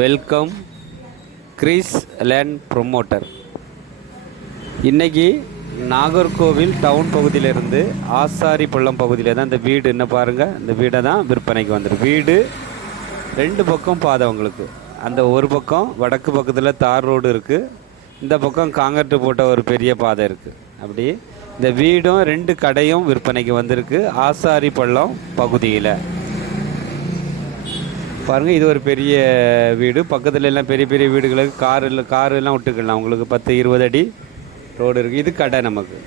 Welcome Chris land promoter இன்றைக்கி Nagercoil down பகுதியிலிருந்து ஆசாரி பள்ளம் பகுதியில் தான் இந்த வீடு என்ன பாருங்கள் இந்த வீடை தான் விற்பனைக்கு வந்துடும் வீடு ரெண்டு பக்கம் பாதை உங்களுக்கு. அந்த ஒரு பக்கம் வடக்கு பக்கத்தில் தார் ரோடு இருக்குது இந்த பக்கம் காங்கிரட்டு போட்ட ஒரு பெரிய பாதை இருக்குது அப்படி இந்த வீடும் ரெண்டு கடையும் விற்பனைக்கு வந்திருக்கு. ஆசாரி பள்ளம் பகுதியில். பாருங்கள் இது ஒரு பெரிய வீடு. பக்கத்தில் எல்லாம் பெரிய பெரிய வீடுகளுக்கு கார் இல்லை கார் எல்லாம் விட்டுக்கலாம். உங்களுக்கு பத்து இருபது அடி ரோடு இருக்குது இது கடை நமக்கு.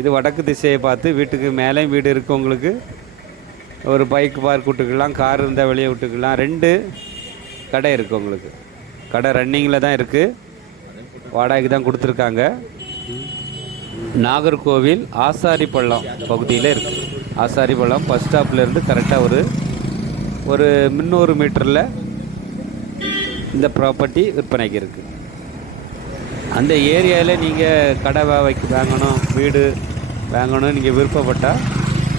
இது வடக்கு திசையை பார்த்து வீட்டுக்கு மேலேயும் வீடு இருக்குது உங்களுக்கு. ஒரு பைக் பார்க் விட்டுக்கலாம் கார் இருந்தால் வெளியே விட்டுக்கலாம். ரெண்டு கடை இருக்குது உங்களுக்கு. கடை ரன்னிங்கில் தான் இருக்குது வாடகைக்கு தான் கொடுத்துருக்காங்க. நாகர்கோவில் ஆசாரிப்பள்ளம் பகுதியில் இருக்குது ஆசாரிப்பள்ளம் பஸ் ஸ்டாப்லேருந்து கரெக்டாக ஒரு ஒரு முந்நூறு மீட்டரில் இந்த ப்ராப்பர்ட்டி விற்பனைக்கு இருக்குது அந்த ஏரியாவில் நீங்கள் கடை வைக்க வாங்கணும் வீடு வாங்கணும் நீங்கள் விருப்பப்பட்டால்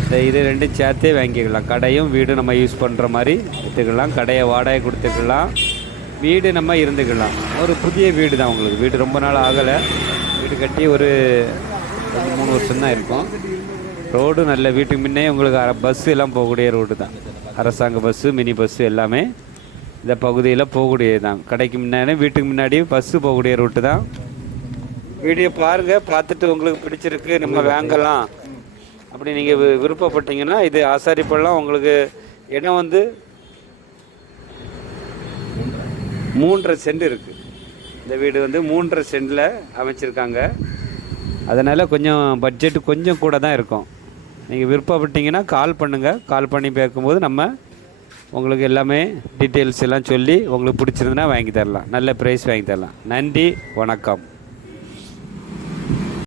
இந்த இது ரெண்டும் சேர்த்தே வாங்கிக்கலாம். கடையும் வீடும் நம்ம யூஸ் பண்ணுற மாதிரி எடுத்துக்கலாம். கடையை வாடகை கொடுத்துக்கலாம். வீடு நம்ம இருந்துக்கலாம். ஒரு புதிய வீடு தான் உங்களுக்கு. வீடு ரொம்ப நாள் ஆகலை. வீடு கட்டி ஒரு ரெண்டு மூணு வருஷம்தான் இருக்கும். ரோடு நல்ல வீட்டுக்கு முன்னே உங்களுக்கு அர- பஸ் எல்லாம் போகக்கூடிய ரோடு தான். அரசாங்க பஸ்ஸு மினி பஸ்ஸு எல்லாமே இந்த பகுதியில் போகக்கூடியது தான். கடைக்கு முன்னாடி வீட்டுக்கு முன்னாடி பஸ்ஸு போகக்கூடிய ரூட்டு தான். வீடியோ பாருங்கள் பார்த்துட்டு உங்களுக்கு பிடிச்சிருக்கு நம்ம வாங்கலாம். அப்படி நீங்கள் விருப்பப்பட்டீங்கன்னா இது ஆசாரிப்பள்ளம் உங்களுக்கு இடம் வந்து? மூன்றரை சென்ட் இருக்குது இந்த வீடு வந்து மூன்றரை சென்டில் அமைச்சிருக்காங்க. அதனால் கொஞ்சம் பட்ஜெட் கொஞ்சம் கூட தான் இருக்கும். நீங்கள் விருப்பப்பட்டீங்கன்னா கால் பண்ணுங்கள் கால் பண்ணி பேக்கும்போது நம்ம உங்களுக்கு எல்லாமே டீட்டெயில்ஸ் எல்லாம் சொல்லி உங்களுக்கு பிடிச்சிருந்துன்னா வாங்கி தரலாம். நல்ல ப்ரைஸ் வாங்கி தரலாம். நன்றி வணக்கம்.